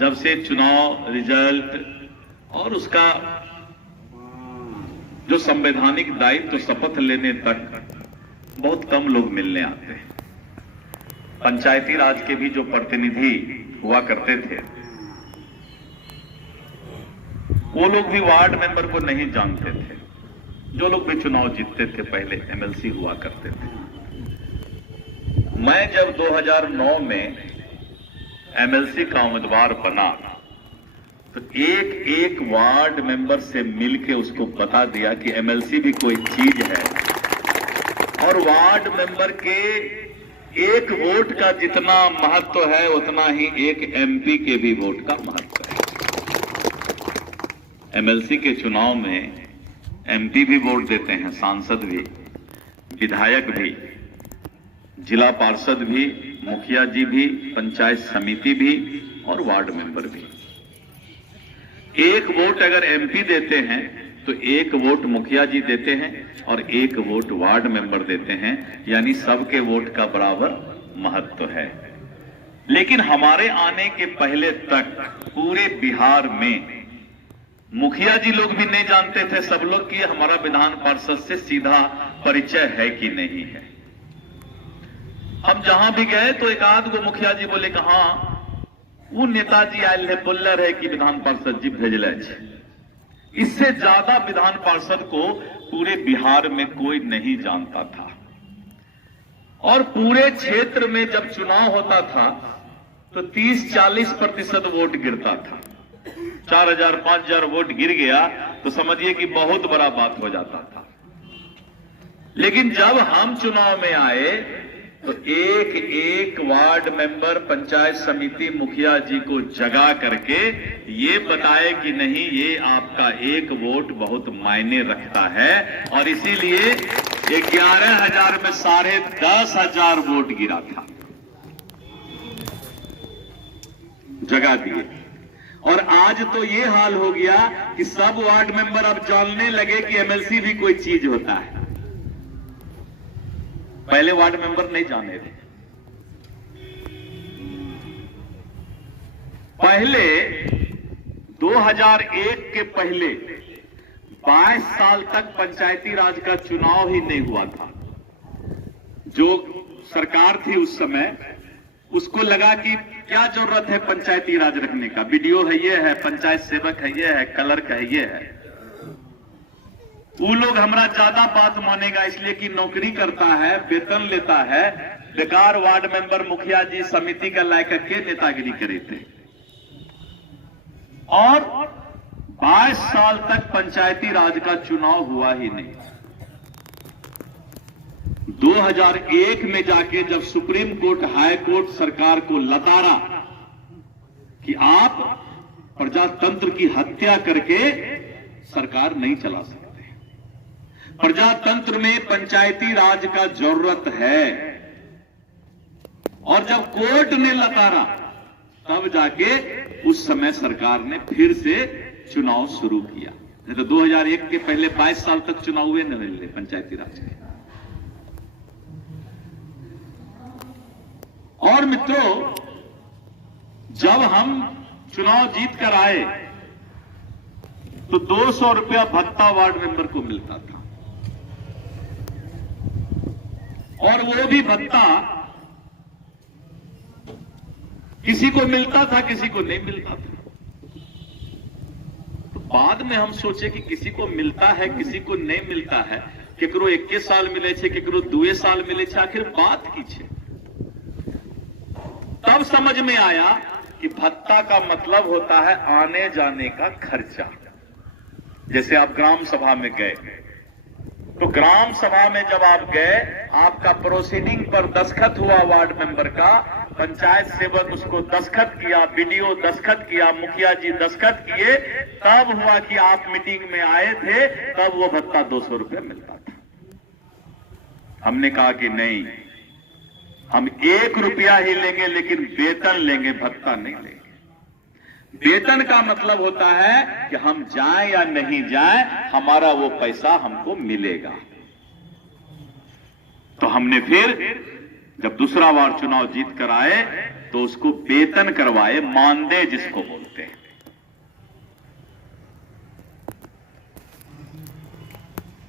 जब से चुनाव रिजल्ट और उसका जो संवैधानिक दायित्व शपथ लेने तक बहुत कम लोग मिलने आते हैं। पंचायती राज के भी जो प्रतिनिधि हुआ करते थे वो लोग भी वार्ड मेंबर को नहीं जानते थे। जो लोग भी चुनाव जीतते थे पहले एमएलसी हुआ करते थे। मैं जब 2009 में एमएलसी का उम्मीदवार बना तो एक एक वार्ड मेंबर से मिलके उसको बता दिया कि एमएलसी भी कोई चीज है और वार्ड मेंबर के एक वोट का जितना महत्व है उतना ही एक एमपी के भी वोट का महत्व है। एमएलसी के चुनाव में एमपी भी वोट देते हैं, सांसद भी, विधायक भी, जिला पार्षद भी, मुखिया जी भी, पंचायत समिति भी और वार्ड मेंबर भी। एक वोट अगर एमपी देते हैं तो एक वोट मुखिया जी देते हैं और एक वोट वार्ड मेंबर देते हैं, यानी सबके वोट का बराबर महत्व है। लेकिन हमारे आने के पहले तक पूरे बिहार में मुखिया जी लोग भी नहीं जानते थे सब लोग कि हमारा विधान पार्षद से सीधा परिचय है कि नहीं है। हम जहां भी गए तो एक आध गो मुखिया जी बोले कि हाँ वो नेताजी आयल है, बोल रहे कि विधान पार्षद जी भेजले छे। इससे ज्यादा विधान पार्षद को पूरे बिहार में कोई नहीं जानता था। और पूरे क्षेत्र में जब चुनाव होता था तो 30-40% वोट गिरता था। 4000-5000 वोट गिर गया तो समझिए कि बहुत बड़ा बात हो जाता था। लेकिन जब हम चुनाव में आए तो एक एक वार्ड मेंबर, पंचायत समिति, मुखिया जी को जगा करके ये बताए कि नहीं, ये आपका एक वोट बहुत मायने रखता है और इसीलिए 11,000 में 10,500 वोट गिरा था, जगा दिए। और आज तो ये हाल हो गया कि सब वार्ड मेंबर अब जानने लगे कि एमएलसी भी कोई चीज होता है। पहले वार्ड मेंबर नहीं जाने थे। पहले 2001 के पहले 22 साल तक पंचायती राज का चुनाव ही नहीं हुआ था। जो सरकार थी उस समय उसको लगा कि क्या जरूरत है पंचायती राज रखने का, बीडीओ है ये है, पंचायत सेवक है ये है, क्लर्क है ये है। वो लोग हमारा ज्यादा बात मानेगा इसलिए कि नौकरी करता है, वेतन लेता है, बेकार वार्ड मेंबर, मुखिया जी, समिति का लायक के नेतागिरी करे थे। और 22 साल तक पंचायती राज का चुनाव हुआ ही नहीं। 2001 में जाके जब सुप्रीम कोर्ट, हाई कोर्ट सरकार को लताड़ा कि आप प्रजातंत्र की हत्या करके सरकार नहीं चला सकते, प्रजातंत्र में पंचायती राज का जरूरत है, और जब कोर्ट ने लताड़ा तब जाके उस समय सरकार ने फिर से चुनाव शुरू किया। नहीं तो 2001 के पहले 22 साल तक चुनाव हुए न मिले पंचायती राज के। और मित्रों, जब हम चुनाव जीत कर आए तो 200 रुपया भत्ता वार्ड मेंबर को मिलता था, और वो भी भत्ता किसी को मिलता था, किसी को नहीं मिलता था। तो बाद में हम सोचे कि किसी को मिलता है, किसी को नहीं मिलता है, केकरो 21 साल मिले छे, केकरो 2 साल मिले छे, आखिर बात की छे। तब समझ में आया कि भत्ता का मतलब होता है आने जाने का खर्चा। जैसे आप ग्राम सभा में गए तो ग्राम सभा में जब आप गए, आपका प्रोसीडिंग पर दस्तखत हुआ वार्ड मेंबर का, पंचायत सेवक उसको दस्तखत किया, बीडीओ दस्तखत किया, मुखिया जी दस्तखत किए, तब हुआ कि आप मीटिंग में आए थे, तब वो भत्ता 200 रुपये मिलता था। हमने कहा कि नहीं, हम 1 रुपया ही लेंगे, लेकिन वेतन लेंगे, भत्ता नहीं लेंगे। वेतन का मतलब होता है कि हम जाएं या नहीं जाएं, हमारा वो पैसा हमको मिलेगा। तो हमने फिर जब दूसरा बार चुनाव जीत कर आए तो उसको वेतन करवाए, मानदेय जिसको बोलते हैं।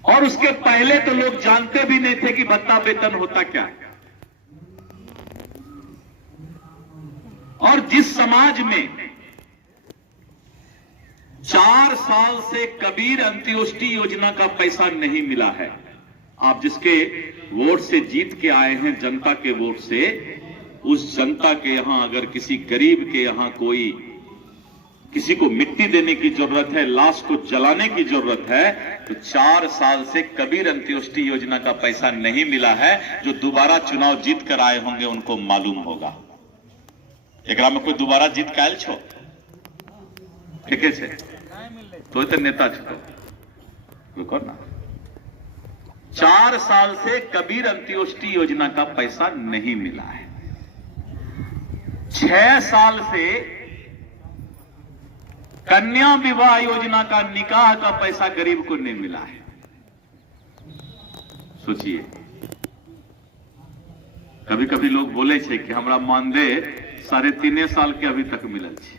और उसके पहले तो लोग जानते भी नहीं थे कि भत्ता वेतन होता क्या है। और जिस समाज में 4 साल से कबीर अंत्योष्टि योजना का पैसा नहीं मिला है, आप जिसके वोट से जीत के आए हैं, जनता के वोट से, उस जनता के यहां अगर किसी गरीब के यहां कोई किसी को मिट्टी देने की जरूरत है, लाश को जलाने की जरूरत है, तो 4 साल से कबीर अंत्योष्टि योजना का पैसा नहीं मिला है। जो दोबारा चुनाव जीत कर आए होंगे उनको मालूम होगा। एकरा में कोई दोबारा जीत कायल छो ठीक है तो नेता छो ना। 4 साल से कबीर अंत्योष्टि योजना का पैसा नहीं मिला है। 6 साल से कन्या विवाह योजना का, निकाह का पैसा गरीब को नहीं मिला है। सोचिए, कभी कभी लोग बोले छे कि हमरा मानदेय 3.5 साल के अभी तक मिलल छे।